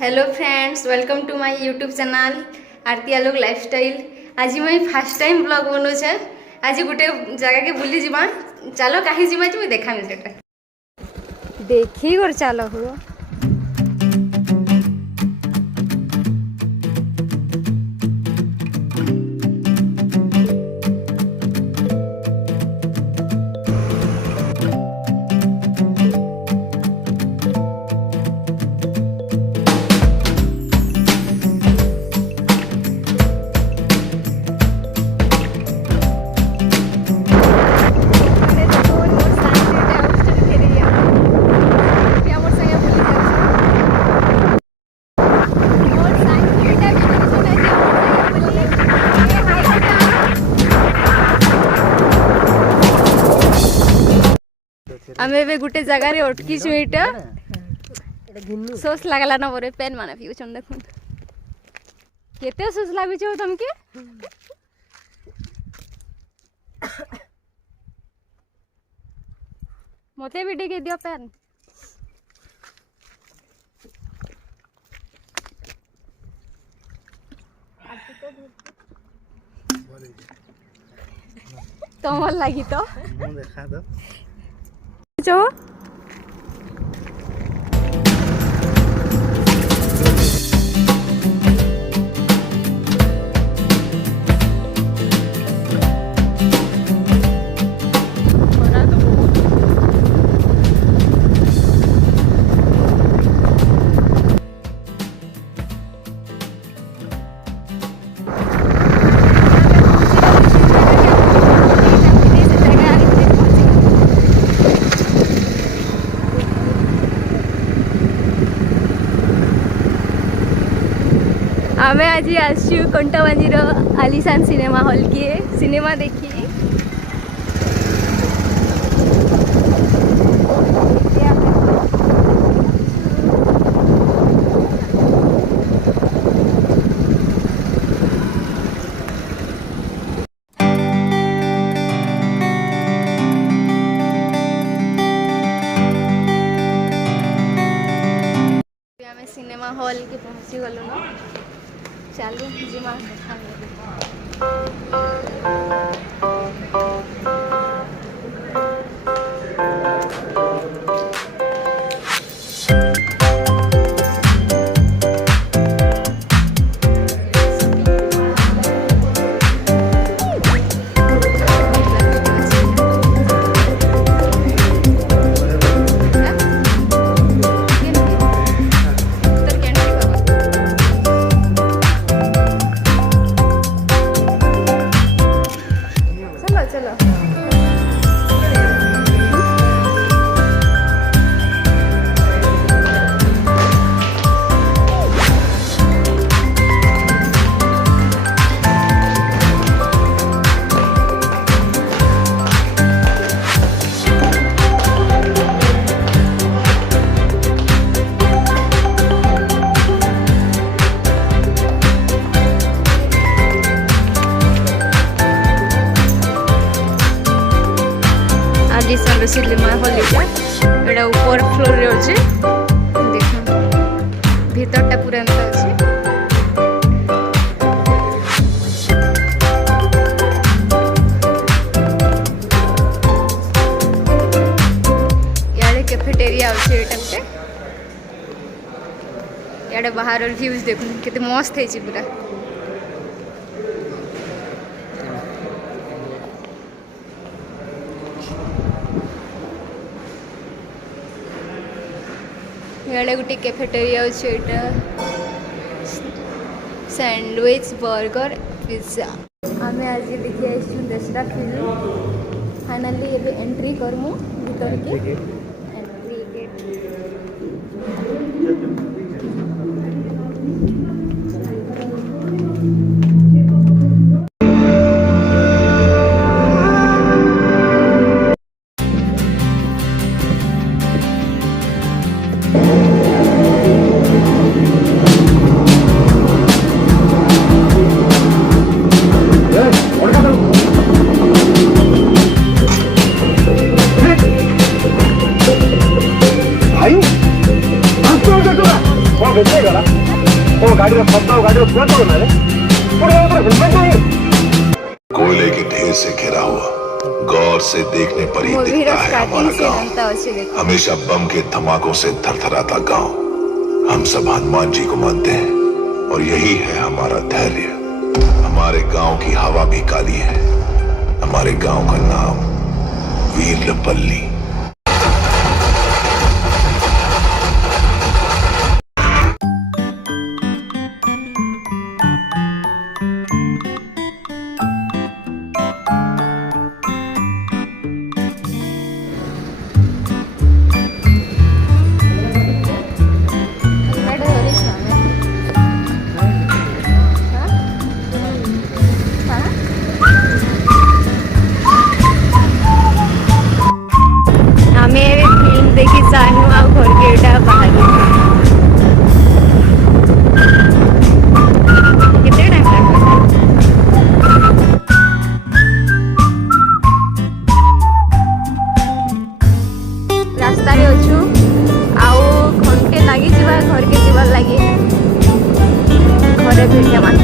Hello friends, welcome to my YouTube channel Aarti Alok lifestyle. आज मैं first time blog बनौछे। आज गोटे जगह के बुली जीमा। चलो कहीं जीमा जी मैं देखामी सेटा देखी और चलो हो। आमे बे गुटे जगह रे अटकी छु एटा सोस लागला न बरे पेन माने पिउ छन देखुन केते सोस लागि छ तुमके मते भी टिके दियो पेन तमल लागि तो मु देखा दो जो आमे आज आसु कंटाबांजीर आलिशान सिनेमा हॉल किए सिनेमा देखी सिनेमा हॉल के पहुँची गलु ना चालू जिमा देखा सिनेमा हॉल एटा ऊपर फ्लोर रे अछि देखो भीतरटा पूरा एंता अछि याडे कैफेटेरिया अछि एटाते याडे बाहर व्यूज देखो केते मस्त है छी पूरा याडे गोटे कैफेटेरिया अछि एटा सैंडविच बर्गर पिज्जा आमे आज देखि आइछु दसरा फिल्म फाइनली एबे एंट्री करमु भीतर के एंट्री गेट ବେଶୀ ଗଲା ଓ ଗାଡ଼ିର ଶବ୍ଦ ଓ ଗାଡ଼ିର ଧୂଆଁ ତ ନା ରେ ହେଲମେଟ ନାହିଁ कोयले के ढेर से घिरा हुआ गौर से देखने पर ही मूवीर दिखता है हमारा स्टार्टिंग से गांव। जनता अच्छी देखो हमेशा बम के धमाकों से थरथराता गांव। हम सब हनुमान जी को मानते हैं और यही है हमारा धैर्य। हमारे गांव की हवा भी काली है। हमारे गांव का नाम वीरलपल्ली। हेलमेट धरिछ आमे फिल्म देखी सानू आ घर के एटा बाहर कितने टाइम लागला रास्ता रे अछु आउ घंटे लागी जीवा घर के जीवार लागी घरे भेटे मान